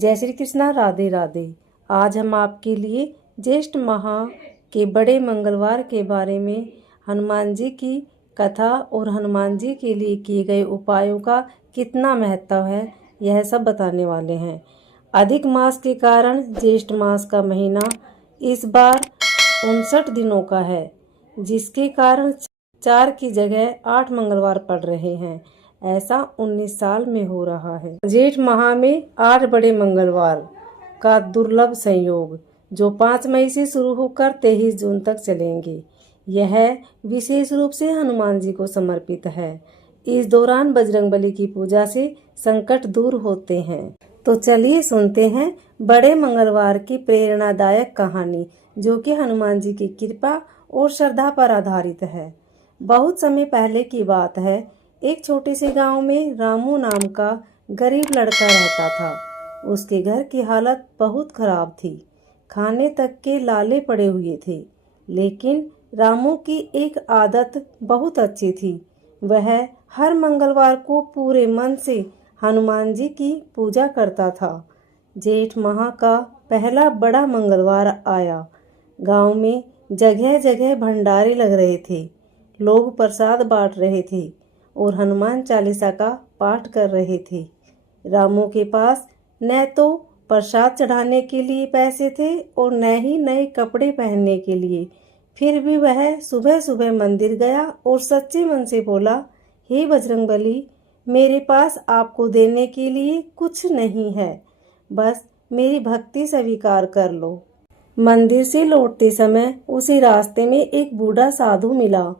जय श्री कृष्णा, राधे राधे। आज हम आपके लिए ज्येष्ठ माह के बड़े मंगलवार के बारे में हनुमान जी की कथा और हनुमान जी के लिए किए गए उपायों का कितना महत्व है, यह सब बताने वाले हैं। अधिक मास के कारण ज्येष्ठ मास का महीना इस बार 59 दिनों का है, जिसके कारण 4 की जगह 8 मंगलवार पड़ रहे हैं। ऐसा 19 साल में हो रहा है। जेठ माह में 8 बड़े मंगलवार का दुर्लभ संयोग, जो 5 मई से शुरू होकर 23 जून तक चलेंगे। यह विशेष रूप से हनुमान जी को समर्पित है। इस दौरान बजरंगबली की पूजा से संकट दूर होते हैं। तो चलिए सुनते हैं बड़े मंगलवार की प्रेरणादायक कहानी, जो कि हनुमान जी की कृपा और श्रद्धा पर आधारित है। बहुत समय पहले की बात है। एक छोटे से गांव में रामू नाम का गरीब लड़का रहता था। उसके घर की हालत बहुत खराब थी, खाने तक के लाले पड़े हुए थे। लेकिन रामू की एक आदत बहुत अच्छी थी। वह हर मंगलवार को पूरे मन से हनुमान जी की पूजा करता था। जेठ माह का पहला बड़ा मंगलवार आया। गांव में जगह जगह भंडारे लग रहे थे। लोग प्रसाद बांट रहे थे और हनुमान चालीसा का पाठ कर रहे थे। रामू के पास न तो प्रसाद चढ़ाने के लिए पैसे थे और न ही नए कपड़े पहनने के लिए। फिर भी वह सुबह सुबह मंदिर गया और सच्चे मन से बोला, हे बजरंगबली, मेरे पास आपको देने के लिए कुछ नहीं है, बस मेरी भक्ति स्वीकार कर लो। मंदिर से लौटते समय उसी रास्ते में एक बूढ़ा साधु मिला।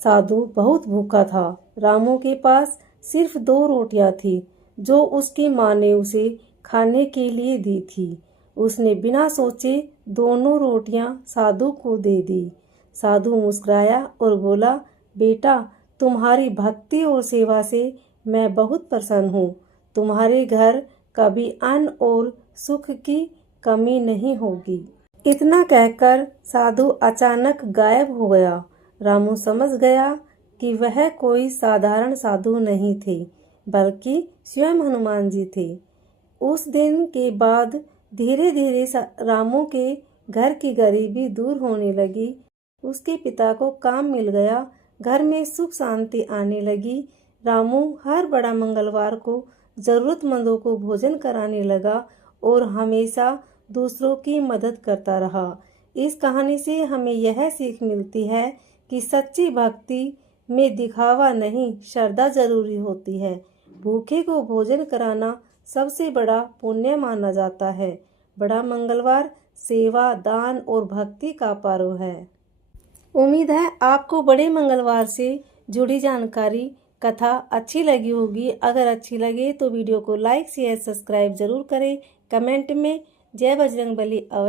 साधु बहुत भूखा था। रामू के पास सिर्फ 2 रोटियां थी, जो उसकी माँ ने उसे खाने के लिए दी थी। उसने बिना सोचे दोनों रोटियां साधु को दे दी। साधु मुस्कुराया और बोला, बेटा, तुम्हारी भक्ति और सेवा से मैं बहुत प्रसन्न हूँ। तुम्हारे घर कभी अन्न और सुख की कमी नहीं होगी। इतना कहकर साधु अचानक गायब हो गया। रामू समझ गया कि वह कोई साधारण साधु नहीं थे, बल्कि स्वयं हनुमान जी थे। उस दिन के बाद धीरे धीरे रामू के घर की गरीबी दूर होने लगी। उसके पिता को काम मिल गया। घर में सुख शांति आने लगी। रामू हर बड़ा मंगलवार को जरूरतमंदों को भोजन कराने लगा और हमेशा दूसरों की मदद करता रहा। इस कहानी से हमें यह सीख मिलती है कि सच्ची भक्ति में दिखावा नहीं, श्रद्धा जरूरी होती है। भूखे को भोजन कराना सबसे बड़ा पुण्य माना जाता है। बड़ा मंगलवार सेवा, दान और भक्ति का पर्व है। उम्मीद है आपको बड़े मंगलवार से जुड़ी जानकारी कथा अच्छी लगी होगी। अगर अच्छी लगे तो वीडियो को लाइक, शेयर, सब्सक्राइब जरूर करें। कमेंट में जय बजरंगबली अवश्य